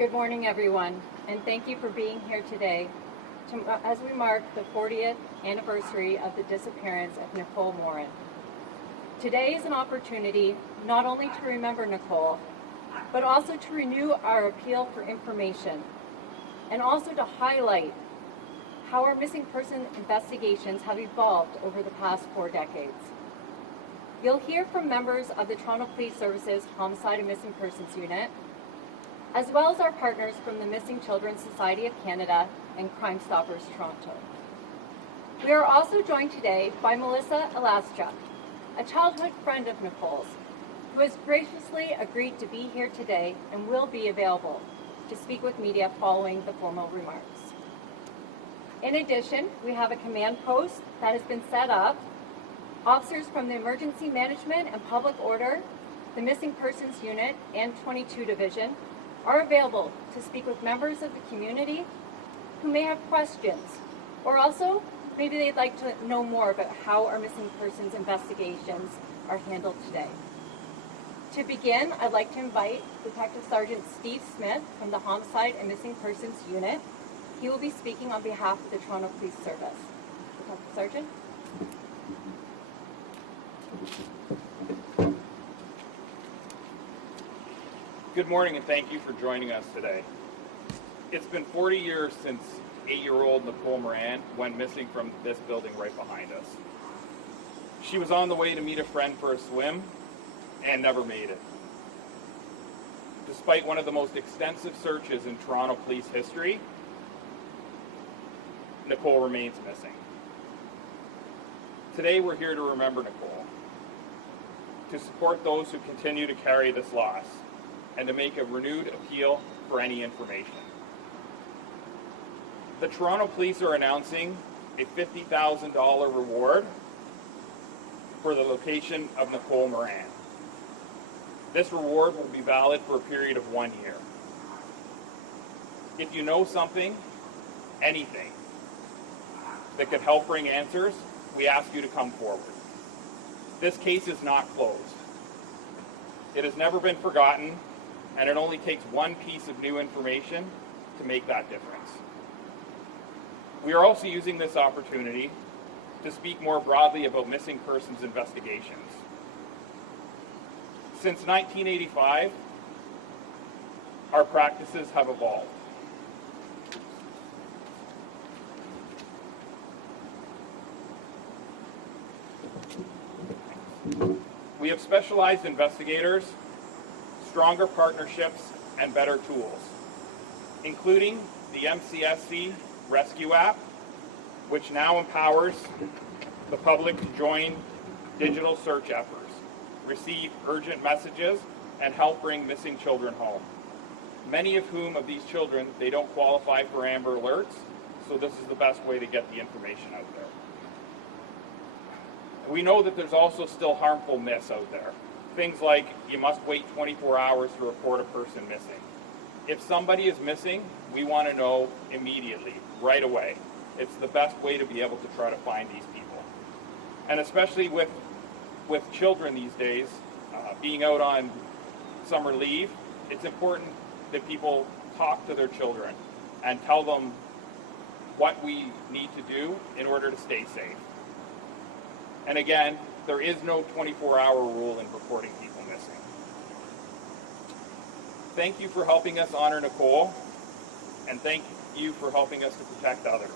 Good morning, everyone, and thank you for being here today as we mark the 40th anniversary of the disappearance of Nicole Morin. Today is an opportunity not only to remember Nicole, but also to renew our appeal for information, and also to highlight how our missing person investigations have evolved over the past 4 decades. You'll hear from members of the Toronto Police Service's Homicide and Missing Persons Unit, as well as our partners from the Missing Children Society of Canada and Crimestoppers Toronto. We are also joined today by Melissa Alaschuk, a childhood friend of Nicole's, who has graciously agreed to be here today and will be available to speak with media following the formal remarks. In addition, we have a command post that has been set up. Officers from the Emergency Management and Public Order, the Missing Persons Unit, and 22 Division are available to speak with members of the community who may have questions, or also maybe they'd like to know more about how our missing persons investigations are handled today. To begin, I'd like to invite Detective Sergeant Steve Smith from the Homicide and Missing Persons Unit. He will be speaking on behalf of the Toronto Police Service. Detective Sergeant. Good morning and thank you for joining us today. It's been 40 years since 8-year-old Nicole Morin went missing from this building right behind us. She was on the way to meet a friend for a swim and never made it. Despite one of the most extensive searches in Toronto police history, Nicole remains missing. Today we're here to remember Nicole, to support those who continue to carry this loss, and to make a renewed appeal for any information. The Toronto Police are announcing a $50,000 reward for the location of Nicole Morin. This reward will be valid for a period of 1 year. If you know something, anything, that could help bring answers, we ask you to come forward. This case is not closed. It has never been forgotten, and it only takes one piece of new information to make that difference. We are also using this opportunity to speak more broadly about missing persons investigations. Since 1985, our practices have evolved. We have specialized investigators, stronger partnerships, and better tools, including the MCSC Rescue app, which now empowers the public to join digital search efforts, receive urgent messages, and help bring missing children home. Many of these children, they don't qualify for Amber Alerts, so this is the best way to get the information out there. We know that there's also still harmful myths out there. Things like you must wait 24 hours to report a person missing. If somebody is missing, we want to know immediately, right away. It's the best way to be able to try to find these people. And especially with children these days, being out on summer leave, it's important that people talk to their children and tell them what we need to do in order to stay safe. And again, there is no 24-hour rule in reporting people missing. Thank you for helping us honor Nicole, and thank you for helping us to protect others.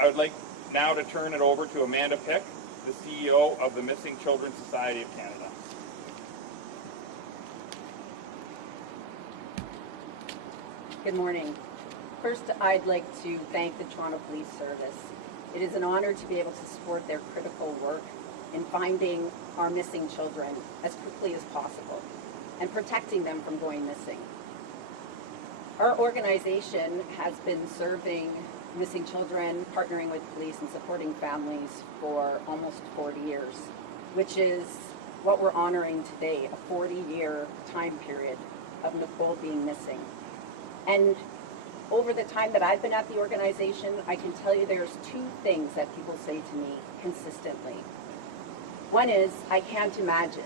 I would like now to turn it over to Amanda Pick, the CEO of the Missing Children Society of Canada. Good morning. First, I'd like to thank the Toronto Police Service. It is an honor to be able to support their critical work in finding our missing children as quickly as possible and protecting them from going missing. Our organization has been serving missing children, partnering with police and supporting families for almost 40 years, which is what we're honoring today, a 40-year time period of Nicole being missing. And over the time that I've been at the organization, I can tell you there's 2 things that people say to me consistently. One is, I can't imagine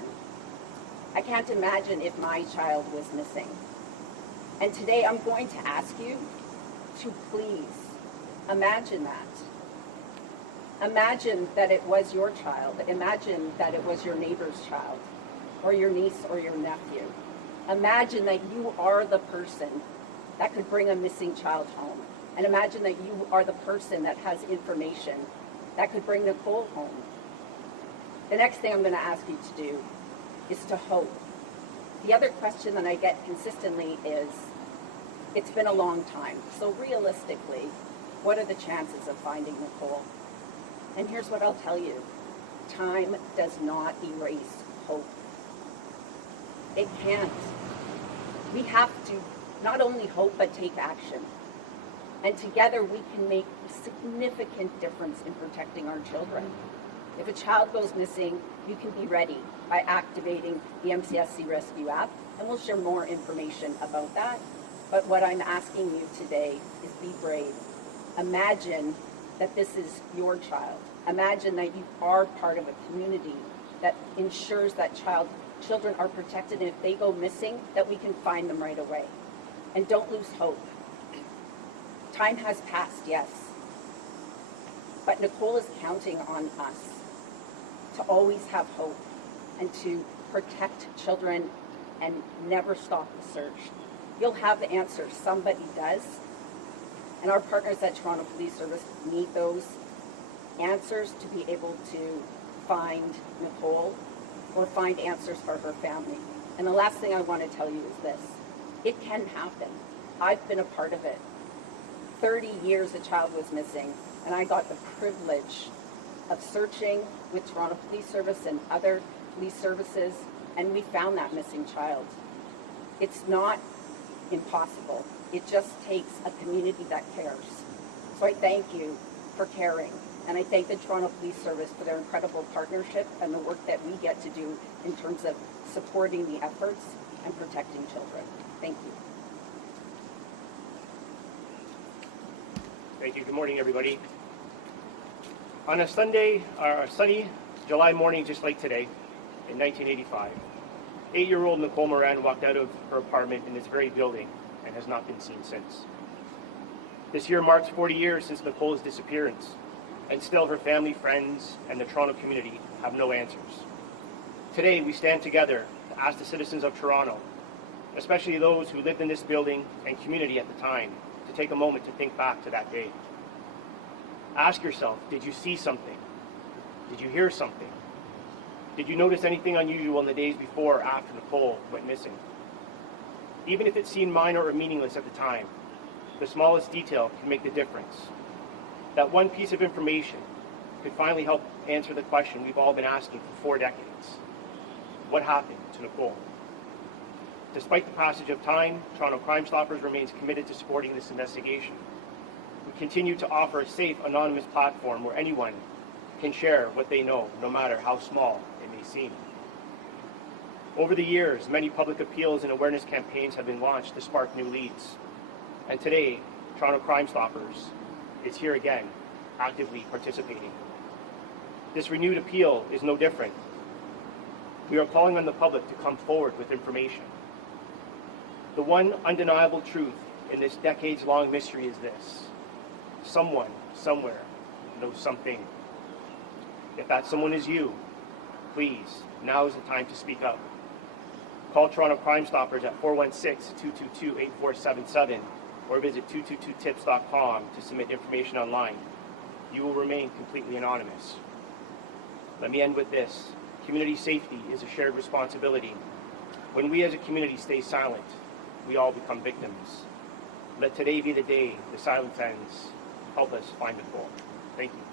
if my child was missing. And today I'm going to ask you to please imagine that. Imagine that it was your child. Imagine that it was your neighbor's child, or your niece or your nephew. Imagine that you are the person that could bring a missing child home. And imagine that you are the person that has information that could bring Nicole home. The next thing I'm going to ask you to do is to hope. The other question that I get consistently is, it's been a long time, so realistically, what are the chances of finding Nicole? And here's what I'll tell you. Time does not erase hope. It can't. We have to not only hope, but take action. And together we can make a significant difference in protecting our children. If a child goes missing, you can be ready by activating the MCSC Rescue app, and we'll share more information about that. But what I'm asking you today is be brave. Imagine that this is your child. Imagine that you are part of a community that ensures that children are protected, and if they go missing, that we can find them right away. And don't lose hope. Time has passed, yes. But Nicole is counting on us to always have hope and to protect children and never stop the search. You'll have the answer. Somebody does. And our partners at Toronto Police Service need those answers to be able to find Nicole or find answers for her family. And the last thing I want to tell you is this. It can happen. I've been a part of it. 30 years a child was missing, and I got the privilege of searching with Toronto Police Service and other police services, and we found that missing child. It's not impossible. It just takes a community that cares. So I thank you for caring, and I thank the Toronto Police Service for their incredible partnership and the work that we get to do in terms of supporting the efforts and protecting children. Thank you. Thank you. Good morning, everybody. On a sunny July morning just like today, in 1985, 8-year-old Nicole Morin walked out of her apartment in this very building and has not been seen since. This year marks 40 years since Nicole's disappearance, and still her family, friends, and the Toronto community have no answers. Today, we stand together to ask the citizens of Toronto, especially those who lived in this building and community at the time, to take a moment to think back to that day. Ask yourself, did you see something? Did you hear something? Did you notice anything unusual in the days before or after Nicole went missing? Even if it seemed minor or meaningless at the time, the smallest detail can make the difference. That one piece of information could finally help answer the question we've all been asking for 4 decades. What happened to Nicole? Despite the passage of time, Toronto Crimestoppers remains committed to supporting this investigation. We continue to offer a safe, anonymous platform where anyone can share what they know, no matter how small it may seem. Over the years, many public appeals and awareness campaigns have been launched to spark new leads. And today, Toronto Crimestoppers is here again, actively participating. This renewed appeal is no different. We are calling on the public to come forward with information. The one undeniable truth in this decades-long mystery is this: someone, somewhere, knows something. If that someone is you, please, now is the time to speak up. Call Toronto Crimestoppers at 416-222-8477 or visit 222tips.com to submit information online. You will remain completely anonymous. Let me end with this. Community safety is a shared responsibility. When we as a community stay silent, we all become victims. Let today be the day the silence ends. Help us find Nicole. Thank you.